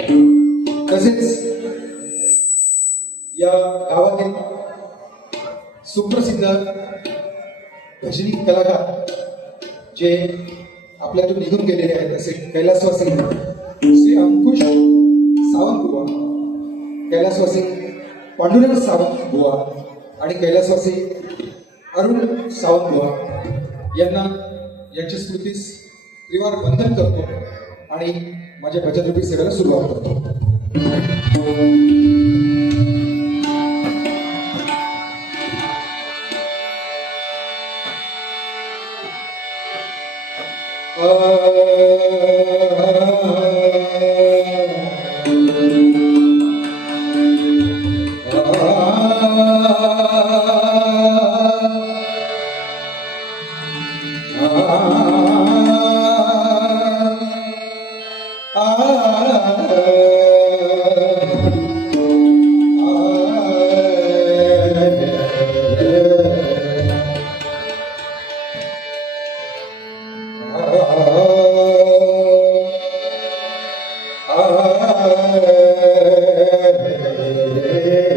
तसेच या गावातील सुप्रसिद्ध भजनी कलाकार जे आपल्यातून निघून गेलेले आहेत असे कैलासवासी श्री अंकुश सावंत बुवा कैलासवासी पांडुरंग सावंत बुवा आणि कैलासवासी अरुण सावंत बुवा यांना यांच्या स्मृतीस त्रिवार बंधन करतो. आणि माझ्या भजनरूपी सेवेला सुरुवात करतो. Yeah.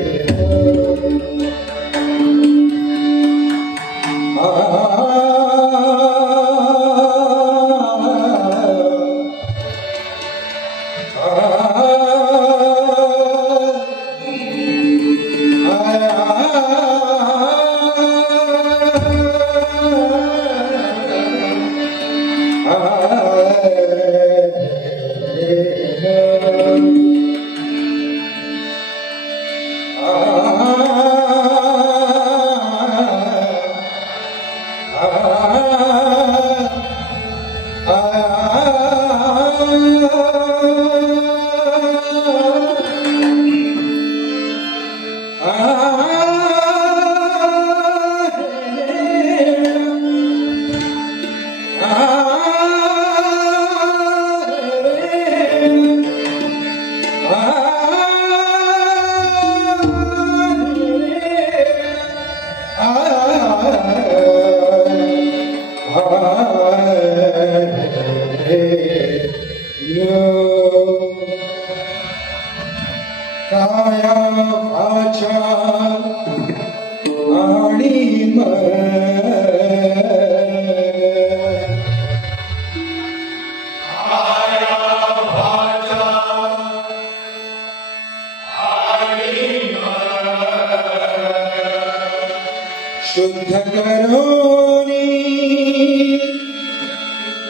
करोनी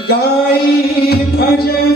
गाई भजन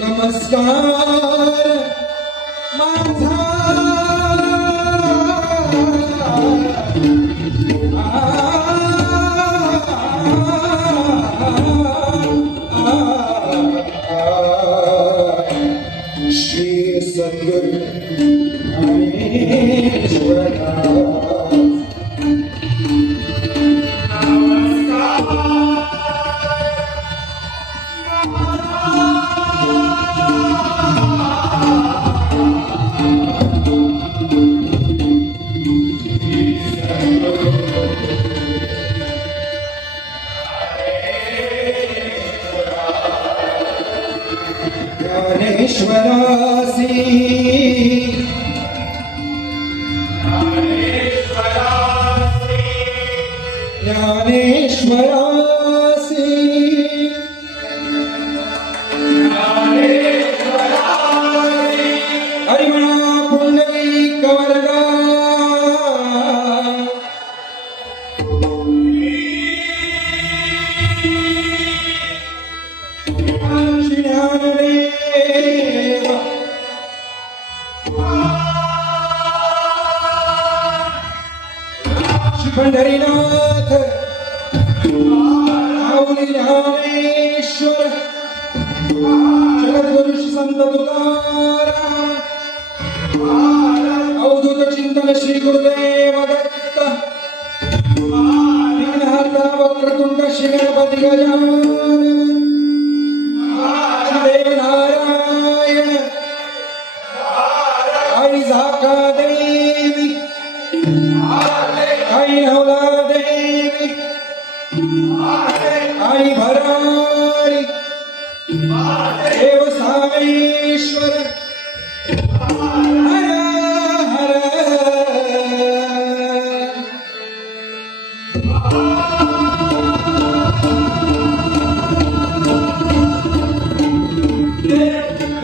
Namaskar. ज्ञानेश्वरासी ज्ञानेश्वरासी पंढरीनाथ. माऊली ज्ञानेश्वर. जगद्गुरु संत तुकाराम. अवधूत चिंतन श्री गुरुदेव दत्त. ज्ञानहर्ता वक्रतुंड श्री गणपती गजानन. देव नारायण. आई झाका देवी आई नवला देवी आई भरारी देव सामेश्वर हर हर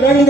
रंग